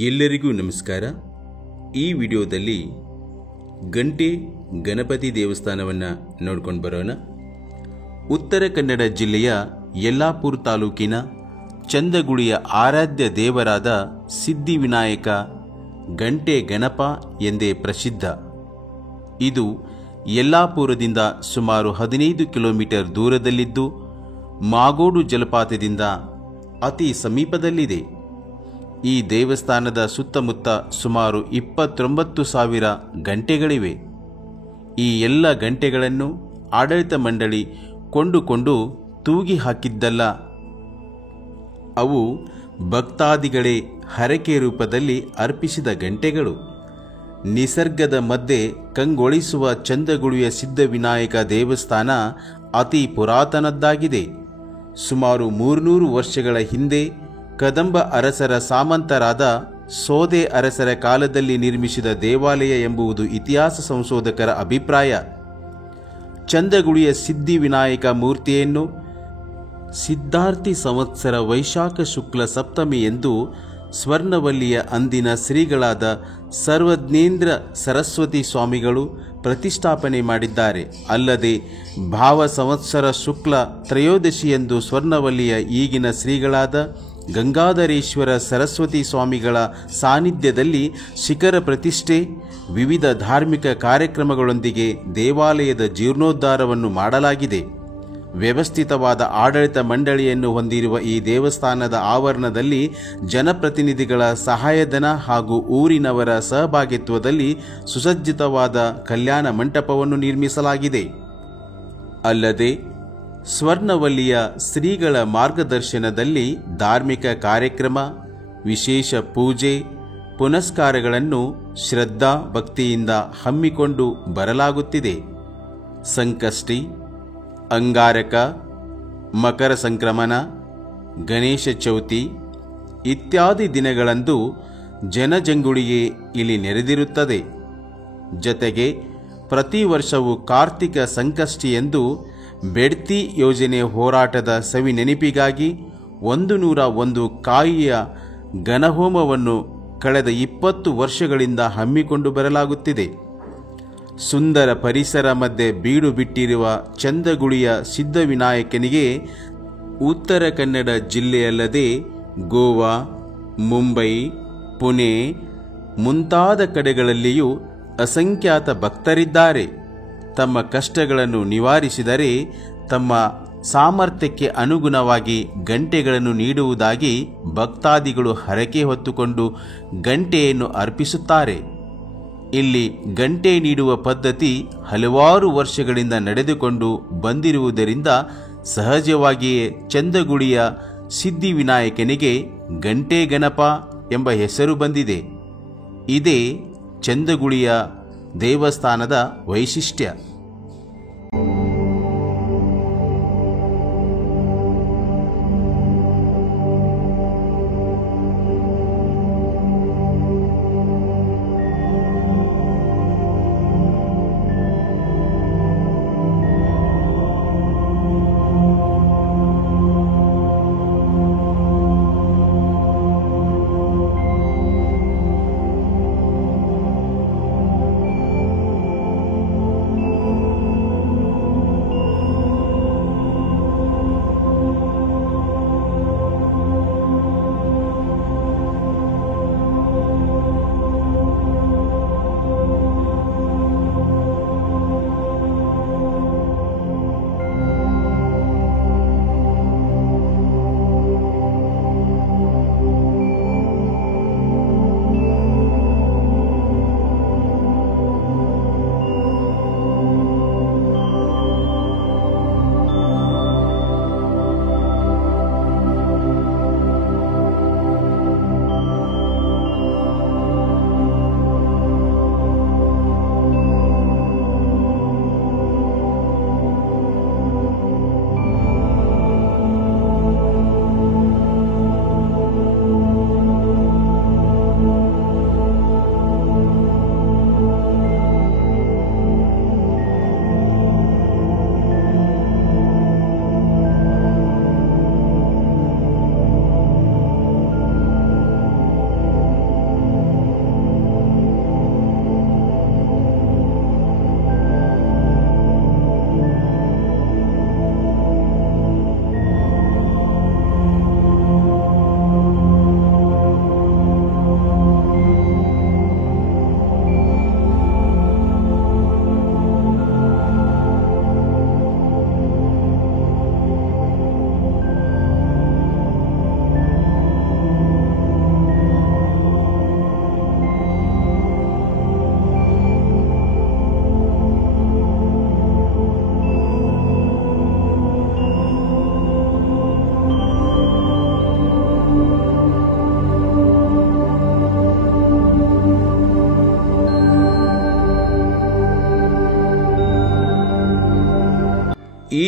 ಎಲ್ಲರಿಗೂ ನಮಸ್ಕಾರ. ಈ ವಿಡಿಯೋದಲ್ಲಿ ಗಂಟೆ ಗಣಪತಿ ದೇವಸ್ಥಾನವನ್ನು ನೋಡ್ಕೊಂಡು ಬರೋಣ. ಉತ್ತರ ಕನ್ನಡ ಜಿಲ್ಲೆಯ ಯಲ್ಲಾಪುರ ತಾಲೂಕಿನ ಚಂದಗುಳಿಯ ಆರಾಧ್ಯ ದೇವರಾದ ಸಿದ್ಧಿವಿನಾಯಕ ಗಂಟೆ ಗಣಪ ಎಂದೇ ಪ್ರಸಿದ್ಧ. ಇದು ಯಲ್ಲಾಪುರದಿಂದ ಸುಮಾರು 15 ಕಿಲೋಮೀಟರ್ ದೂರದಲ್ಲಿದ್ದು ಮಾಗೋಡು ಜಲಪಾತದಿಂದ ಅತಿ ಸಮೀಪದಲ್ಲಿದೆ. ಈ ದೇವಸ್ಥಾನದ ಸುತ್ತಮುತ್ತ ಸುಮಾರು 29,000 ಗಂಟೆಗಳಿವೆ. ಈ ಎಲ್ಲ ಗಂಟೆಗಳನ್ನು ಆಡಳಿತ ಮಂಡಳಿ ಕೊಂಡುಕೊಂಡು ತೂಗಿ ಹಾಕಿದ್ದಲ್ಲ, ಅವು ಭಕ್ತಾದಿಗಳೇ ಹರಕೆ ರೂಪದಲ್ಲಿ ಅರ್ಪಿಸಿದ ಗಂಟೆಗಳು. ನಿಸರ್ಗದ ಮಧ್ಯೆ ಕಂಗೊಳಿಸುವ ಚಂದಗುಳಿಯ ಸಿದ್ಧವಿನಾಯಕ ದೇವಸ್ಥಾನ ಅತಿ ಪುರಾತನದ್ದಾಗಿದೆ. ಸುಮಾರು 300 ವರ್ಷಗಳ ಹಿಂದೆ ಕದಂಬ ಅರಸರ ಸಾಮಂತರಾದ ಸೋದೆ ಅರಸರ ಕಾಲದಲ್ಲಿ ನಿರ್ಮಿಸಿದ ದೇವಾಲಯ ಎಂಬುದು ಇತಿಹಾಸ ಸಂಶೋಧಕರ ಅಭಿಪ್ರಾಯ. ಚಂದಗುಳಿಯ ಸಿದ್ಧಿವಿನಾಯಕ ಮೂರ್ತಿಯನ್ನು ಸಿದ್ಧಾರ್ಥಿ ಸಂವತ್ಸರ ವೈಶಾಖ ಶುಕ್ಲ ಸಪ್ತಮಿ ಎಂದು ಸ್ವರ್ಣವಲ್ಲಿಯ ಅಂದಿನ ಶ್ರೀಗಳಾದ ಸರ್ವಜ್ಞೇಂದ್ರ ಸರಸ್ವತಿ ಸ್ವಾಮಿಗಳು ಪ್ರತಿಷ್ಠಾಪನೆ ಮಾಡಿದ್ದಾರೆ. ಅಲ್ಲದೆ ಭಾವ ಸಂವತ್ಸರ ಶುಕ್ಲ ತ್ರಯೋದಶಿಯಂದು ಸ್ವರ್ಣವಲ್ಲಿಯ ಈಗಿನ ಶ್ರೀಗಳಾದ ಗಂಗಾಧರೇಶ್ವರ ಸರಸ್ವತಿ ಸ್ವಾಮಿಗಳ ಸಾನ್ನಿಧ್ಯದಲ್ಲಿ ಶಿಖರ ಪ್ರತಿಷ್ಠೆ, ವಿವಿಧ ಧಾರ್ಮಿಕ ಕಾರ್ಯಕ್ರಮಗಳೊಂದಿಗೆ ದೇವಾಲಯದ ಜೀರ್ಣೋದ್ಧಾರವನ್ನು ಮಾಡಲಾಗಿದೆ. ವ್ಯವಸ್ಥಿತವಾದ ಆಡಳಿತ ಮಂಡಳಿಯನ್ನು ಹೊಂದಿರುವ ಈ ದೇವಸ್ಥಾನದ ಆವರಣದಲ್ಲಿ ಜನಪ್ರತಿನಿಧಿಗಳ ಸಹಾಯಧನ ಹಾಗೂ ಊರಿನವರ ಸಹಭಾಗಿತ್ವದಲ್ಲಿ ಸುಸಜ್ಜಿತವಾದ ಕಲ್ಯಾಣ ಮಂಟಪವನ್ನು ನಿರ್ಮಿಸಲಾಗಿದೆ. ಅಲ್ಲದೆ ಸ್ವರ್ಣವಲ್ಲಿಯ ಶ್ರೀಗಳ ಮಾರ್ಗದರ್ಶನದಲ್ಲಿ ಧಾರ್ಮಿಕ ಕಾರ್ಯಕ್ರಮ, ವಿಶೇಷ ಪೂಜೆ ಪುನಸ್ಕಾರಗಳನ್ನು ಶ್ರದ್ಧಾ ಭಕ್ತಿಯಿಂದ ಹಮ್ಮಿಕೊಂಡು ಬರಲಾಗುತ್ತಿದೆ. ಸಂಕಷ್ಟಿ, ಅಂಗಾರಕ, ಮಕರ ಸಂಕ್ರಮಣ, ಗಣೇಶ ಚೌತಿ ಇತ್ಯಾದಿ ದಿನಗಳಂದು ಜನಜಂಗುಳಿಗೆ ಇಲ್ಲಿ ನೆರೆದಿರುತ್ತದೆ. ಜತೆಗೆ ಪ್ರತಿ ವರ್ಷವೂ ಕಾರ್ತಿಕ ಸಂಕಷ್ಟಿಯಂದು ಬೆಡ್ತಿ ಯೋಜನೆ ಹೋರಾಟದ ಸವಿ ನೆನಪಿಗಾಗಿ 101 ಕಾಯಿಯ ಘನಹೋಮವನ್ನು ಕಳೆದ 20 ವರ್ಷಗಳಿಂದ ಹಮ್ಮಿಕೊಂಡು ಬರಲಾಗುತ್ತಿದೆ. ಸುಂದರ ಪರಿಸರ ಮಧ್ಯೆ ಬೀಡು ಬಿಟ್ಟಿರುವ ಚಂದಗುಳಿಯ ಸಿದ್ಧವಿನಾಯಕನಿಗೆ ಉತ್ತರ ಕನ್ನಡ ಜಿಲ್ಲೆಯಲ್ಲದೆ ಗೋವಾ, ಮುಂಬೈ, ಪುಣೆ ಮುಂತಾದ ಕಡೆಗಳಲ್ಲಿಯೂ ಅಸಂಖ್ಯಾತ ಭಕ್ತರಿದ್ದಾರೆ. ತಮ್ಮ ಕಷ್ಟಗಳನ್ನು ನಿವಾರಿಸಿದರೆ ತಮ್ಮ ಸಾಮರ್ಥ್ಯಕ್ಕೆ ಅನುಗುಣವಾಗಿ ಗಂಟೆಗಳನ್ನು ನೀಡುವುದಾಗಿ ಭಕ್ತಾದಿಗಳು ಹರಕೆ ಹೊತ್ತುಕೊಂಡು ಗಂಟೆಯನ್ನು ಅರ್ಪಿಸುತ್ತಾರೆ. ಇಲ್ಲಿ ಗಂಟೆ ನೀಡುವ ಪದ್ಧತಿ ಹಲವಾರು ವರ್ಷಗಳಿಂದ ನಡೆದುಕೊಂಡು ಬಂದಿರುವುದರಿಂದ ಸಹಜವಾಗಿಯೇ ಚಂದಗುಳಿಯ ಸಿದ್ಧಿವಿನಾಯಕನಿಗೆ ಗಂಟೆ ಗಣಪ ಎಂಬ ಹೆಸರು ಬಂದಿದೆ. ಇದೇ ಚಂದಗುಳಿಯ ದೇವಸ್ಥಾನದ ವೈಶಿಷ್ಟ್ಯ.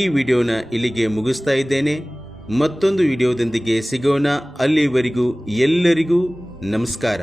ವಿಡಿಯೋನ ಇಲ್ಲಿಗೆ ಮುಗಿಸ್ತಾ ಇದ್ದೇನೆ. ಮತ್ತೊಂದು ವಿಡಿಯೋದೊಂದಿಗೆ ಸಿಗೋಣ. ಅಲ್ಲಿವರೆಗೂ ಎಲ್ಲರಿಗೂ ನಮಸ್ಕಾರ.